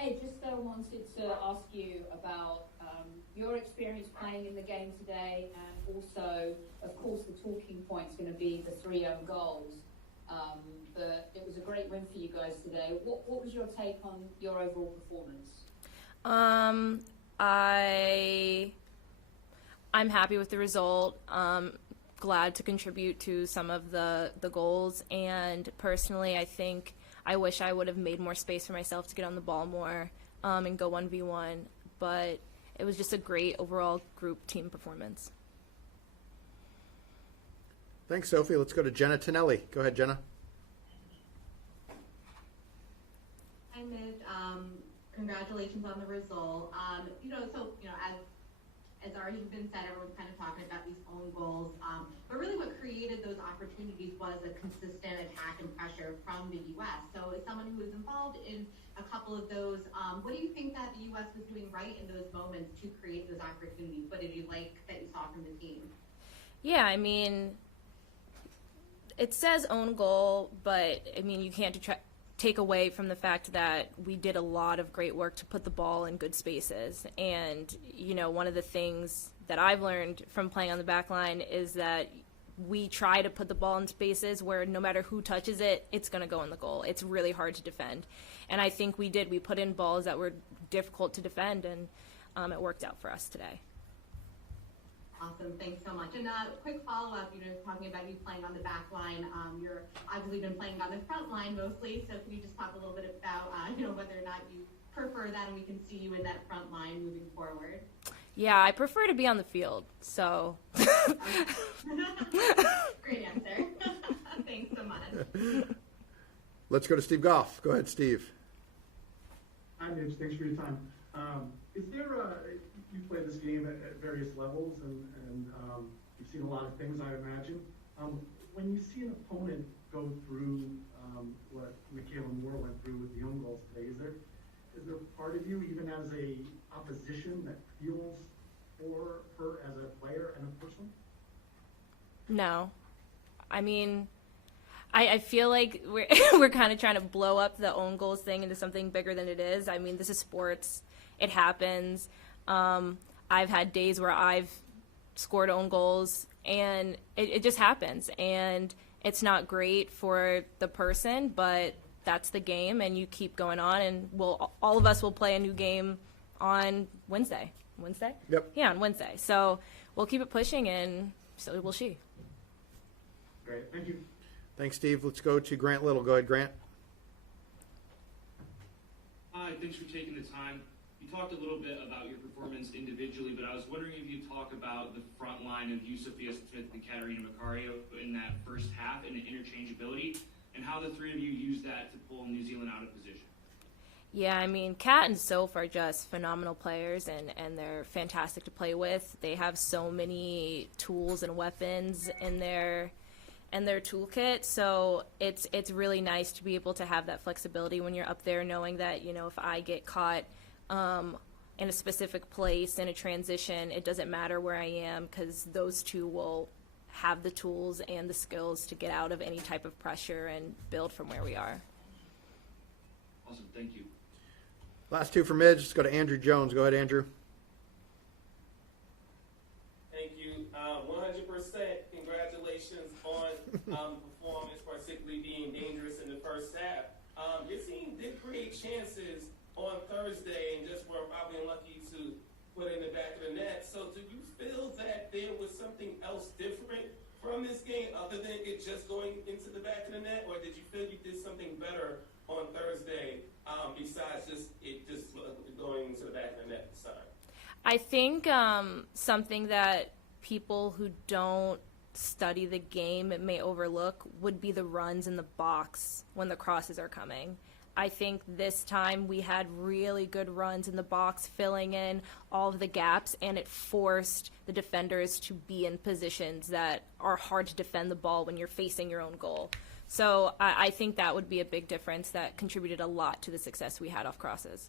Hey, just wanted to ask you about your experience playing in the game today, and also, of course, the talking point is going to be the 3 own goals. But it was a great win for you guys today. What was your take on your overall performance? I'm happy with the result. Glad to contribute to some of the goals, and personally, I wish I would have made more space for myself to get on the ball more and go 1v1. But it was just a great overall group team performance. Thanks, Sophie. Let's go to Jenna Tonelli. Go ahead, Jenna. Hi, Midge. Congratulations on the result. As already been said, everyone's kind of talking about these own goals. But really what created those opportunities was a consistent attack and pressure from the U.S. So as someone who was involved in a couple of those, what do you think that the U.S. was doing right in those moments to create those opportunities? What did you like that you saw from the team? Yeah, I mean, it says own goal, but I mean, you can't take away from the fact that we did a lot of great work to put the ball in good spaces. And, you know, one of the things that I've learned from playing on the back line is that we try to put the ball in spaces where no matter who touches it, it's going to go in the goal. It's really hard to defend. And I think we did. We put in balls that were difficult to defend, and it worked out for us today. Awesome, thanks so much. And a quick follow-up, talking about you playing on the back line, you're obviously been playing on the front line mostly, so can you just talk a little bit about, whether or not you prefer that and we can see you in that front line moving forward? Yeah, I prefer to be on the field, so. Great answer. Thanks so much. Let's go to Steve Goff. Go ahead, Steve. Hi, Midge. Thanks for your time. Is there you play this game at various levels, and you've seen a lot of things, I imagine. When you see an opponent go through what Michaela Moore went through with the own goals today, is there part of you, even as a opposition, that feels for her as a player and a person? No. I mean, I feel like we're kind of trying to blow up the own goals thing into something bigger than it is. I mean, this is sports. It happens. I've had days where I've scored own goals, and it just happens. And it's not great for the person, but that's the game, and you keep going on. And all of us will play a new game on Wednesday. Wednesday? Yep. Yeah, on Wednesday. So we'll keep it pushing, and so will she. Great. Thank you. Thanks, Steve. Let's go to Grant Little. Go ahead, Grant. Hi, thanks for taking the time. You talked a little bit about your performance individually, but I was wondering if you talk about the front line of you, Sophia Smith, and Katarina Macario in that first half and the interchangeability, and how the three of you used that to pull New Zealand out of position. Yeah, I mean, Kat and Soph are just phenomenal players, and they're fantastic to play with. They have so many tools and weapons in their toolkit, so it's really nice to be able to have that flexibility when you're up there, knowing that, if I get caught in a specific place in a transition, it doesn't matter where I am, because those two will have the tools and the skills to get out of any type of pressure and build from where we are. Awesome, thank you. Last two for Midge. Let's go to Andrew Jones. Go ahead, Andrew. Thank you. 100% congratulations on performance, particularly being dangerous in the first half. Your team did create chances on Thursday and just were probably unlucky to put in the back of the net. So do you feel that there was something else different from this game other than it just going into the back of the net, or did you feel you did something better on Thursday besides just going into the back of the net this time? I think something that people who don't study the game may overlook would be the runs in the box when the crosses are coming. I think this time we had really good runs in the box, filling in all of the gaps, and it forced the defenders to be in positions that are hard to defend the ball when you're facing your own goal. So I think that would be a big difference that contributed a lot to the success we had off crosses.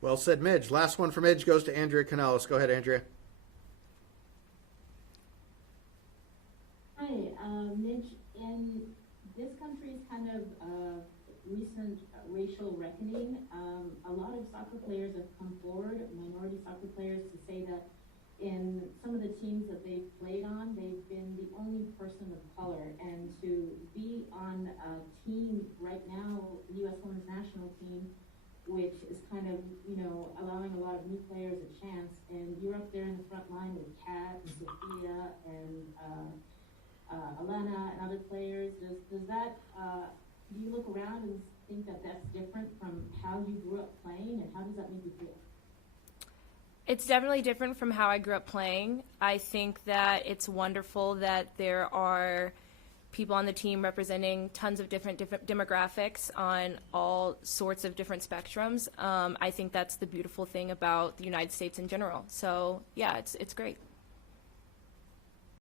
Well said, Midge. Last one for Midge goes to Andrea Canales. Go ahead, Andrea. Hi, Midge. In this country's kind of recent racial reckoning, a lot of soccer players have come forward, minority soccer players, to say that in some of the teams that they've played on, they've been the only person of color, and to be on a team right now, the U.S. Women's National Team, which is kind of, allowing a lot of new players a chance, and you're up there in the front line with Kat and Sophia and Elena and other players. Does that, do you look around and think that that's different from how you grew up playing, and how does that make you feel? It's definitely different from how I grew up playing. I think that it's wonderful that there are people on the team representing tons of different demographics on all sorts of different spectrums. I think that's the beautiful thing about the United States in general. So yeah, it's great.